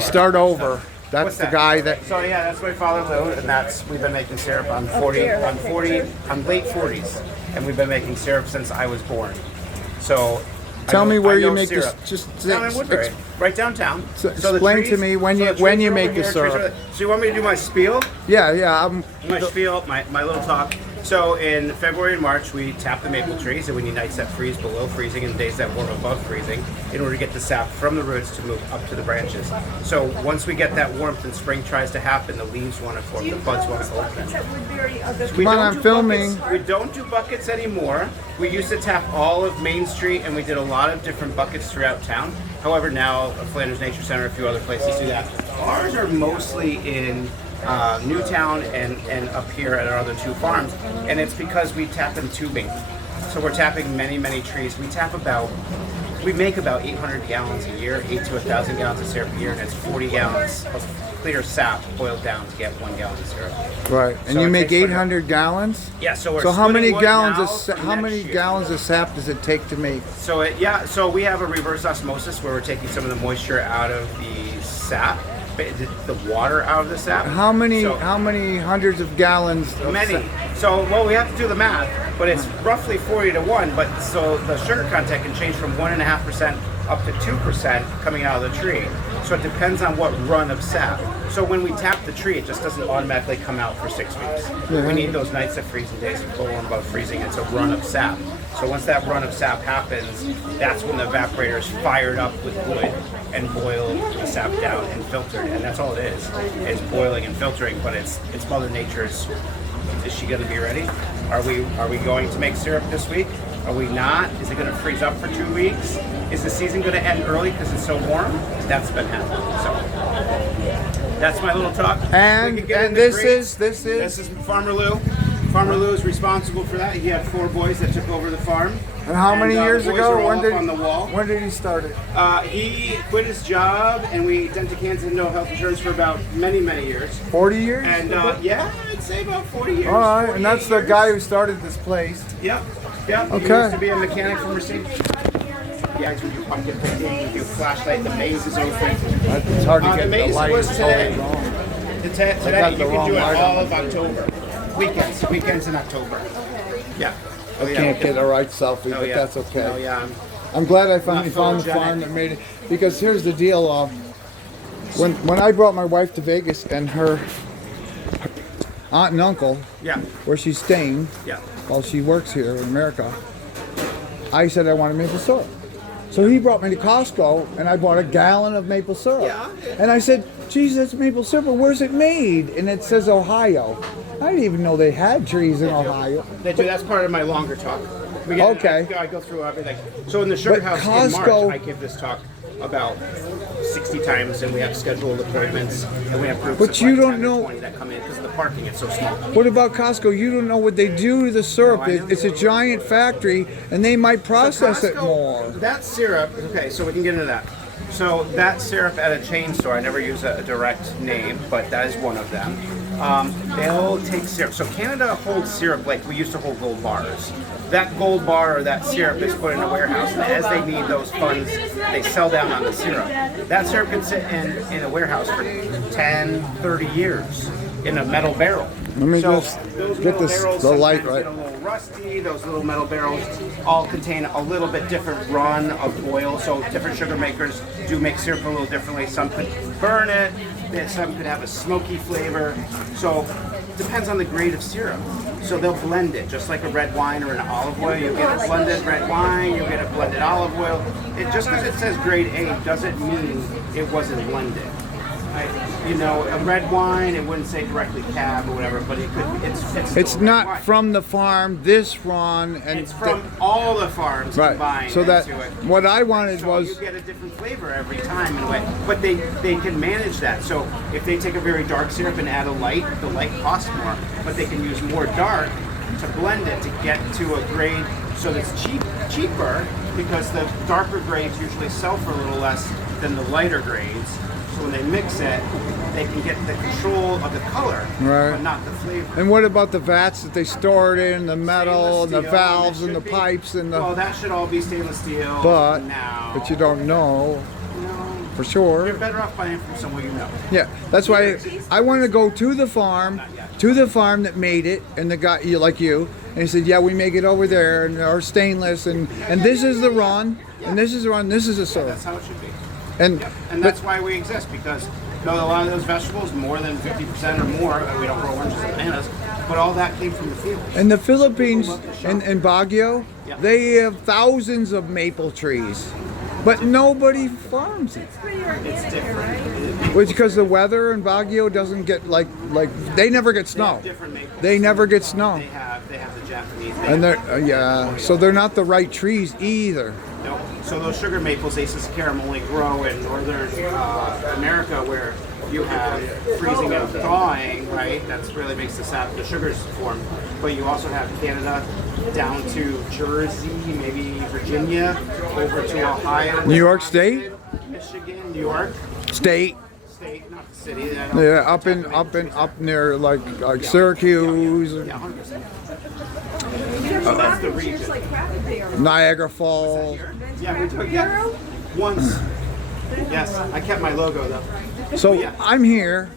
Start over. That's the guy that. So yeah, that's my father Lou, and we've been making syrup. I'm 40. I'm late 40s, and we've been making syrup since I was born. So Tell me where you make syrup. this. Just Down in Woodbury, right downtown. So explain to me when you make the syrup. So you want me to do my spiel? Yeah. My spiel, my little talk. So in February and March, we tap the maple trees, and we need nights that freeze below freezing and days that warm above freezing in order to get the sap from the roots to move up to the branches. So once we get that warmth and spring tries to happen, the leaves want to form, the buds want to open. Come on, I'm filming. We don't do buckets anymore. We used to tap all of Main Street, and we did a lot of different buckets throughout town. However, now Flanders Nature Center, a few other places do that. Ours are mostly in Newtown and up here at our other two farms, and it's because we tap in tubing. So we're tapping many trees. We make about 800 gallons a year, 8 to 1,000 gallons of syrup a year, and it's 40 gallons of clear sap boiled down to get 1 gallon of syrup. Right, and so you make 800 gallons. Yeah, so we're so how many gallons of of sap does it take to make? So so we have a reverse osmosis where we're taking some of the moisture out of the sap. The water out of the sap. How many hundreds of gallons? Many. So we have to do the math, but it's roughly 40 to 1. But so the sugar content can change from 1.5% up to 2% coming out of the tree. So it depends on what run of sap. So when we tap the tree, it just doesn't automatically come out for 6 weeks. We need those nights of freezing days below and above freezing. It's a run of sap. So once that run of sap happens, that's when the evaporator is fired up with wood and boil the sap down and filtered. And that's all it is boiling and filtering. But it's Mother Nature's. Is she going to be ready? Are we going to make syrup this week? Are we not? Is it going to freeze up for 2 weeks? Is the season going to end early because it's so warm? That's been happening. So that's my little talk. And this is Farmer Lou. Farmer Lou is responsible for that. He had 4 boys that took over the farm. And how many years ago? When did he start it? He quit his job, and we dented Kansas and no health insurance for about many years. 40 years? And yeah, I'd say about 40 years. All right, and that's the guy who started this place. Yep. Okay. He used to be a mechanic for Mercedes. Yeah, we do pumpkin picking, we do flashlight, the maze is open. It's hard to get the light. Was today. Today you the can do it light all of October. Weekends in October. Yeah. I can't get a right selfie, but that's okay. Oh, yeah. I'm glad I finally found the farm that made it. Because here's the deal. When I brought my wife to Vegas and her aunt and uncle, where she's staying while she works here in America, I said I wanted maple syrup. So he brought me to Costco, and I bought a gallon of maple syrup. And I said, geez, that's maple syrup, but where's it made? And it says Ohio. I didn't even know they had trees in Ohio. They do. That's part of my longer talk. I go through everything. So in the sugar house in March, I give this talk about 60 times, and we have scheduled appointments, and we have groups but you don't know 20 that come in because of the parking. It's so small. What about Costco? You don't know what they do to the syrup. It's a giant factory, and they might process it more. That syrup. Okay, so we can get into that. So that syrup at a chain store, I never use a direct name, but that is one of them. They'll take syrup. So Canada holds syrup like we used to hold gold bars. That gold bar or that syrup is put in a warehouse, and as they need those funds, they sell down on the syrup. That syrup can sit in a warehouse for 10, 30 years in a metal barrel. Let me just get the light right. Get a little rusty. Those little metal barrels all contain a little bit different run of oil. So different sugar makers do make syrup a little differently. Some could burn it. Some could have a smoky flavor. So it depends on the grade of syrup. So they'll blend it, just like a red wine or an olive oil. You'll get a blended red wine. You'll get a blended olive oil. Just because it says grade A doesn't mean it wasn't blended. A red wine, it wouldn't say directly cab or whatever, but it could. It's not from the farm. This Ron and it's from all the farms combined. So that into it. What I wanted was you get a different flavor every time in a way, but they can manage that. So if they take a very dark syrup and add a light, the light costs more, but they can use more dark to blend it to get to a grade so that's cheaper because the darker grades usually sell for a little less than the lighter grades. So when they mix it, they can get the control of the color, but not the flavor. And what about the vats that they store it in, the metal, and the valves, and the pipes, and the... Well, that should all be stainless steel. But now. But you don't know. No. for sure. You're better off buying from someone you know. Yeah, that's why I want to go to the farm that made it, and the guy like you, and he said, yeah, we make it over there, and our stainless, and this is the run, and this is the run, this is the syrup. That's how it should be. And that's why we exist, because a lot of those vegetables, more than 50% or more, we don't grow oranges and bananas, but all that came from the field. in the Philippines, in Baguio, Yeah. they have thousands of maple trees, but nobody farms it. It's different. Well, because the weather in Baguio doesn't get like they never get snow. They never get snow. They have the Japanese. And they're so they're not the right trees either. No. So those sugar maples, Aces carum, only grow in northern America, where you have freezing and thawing, right? That's really makes the sugars form. But you also have Canada down to Jersey, maybe Virginia, over to Ohio, New York State, Michigan, New York State. State, not the city. Yeah, up near like Syracuse, Yeah, 100%. So that's the region. Niagara Falls. Yeah, we took once. Yes, I kept my logo though. So Yeah. I'm here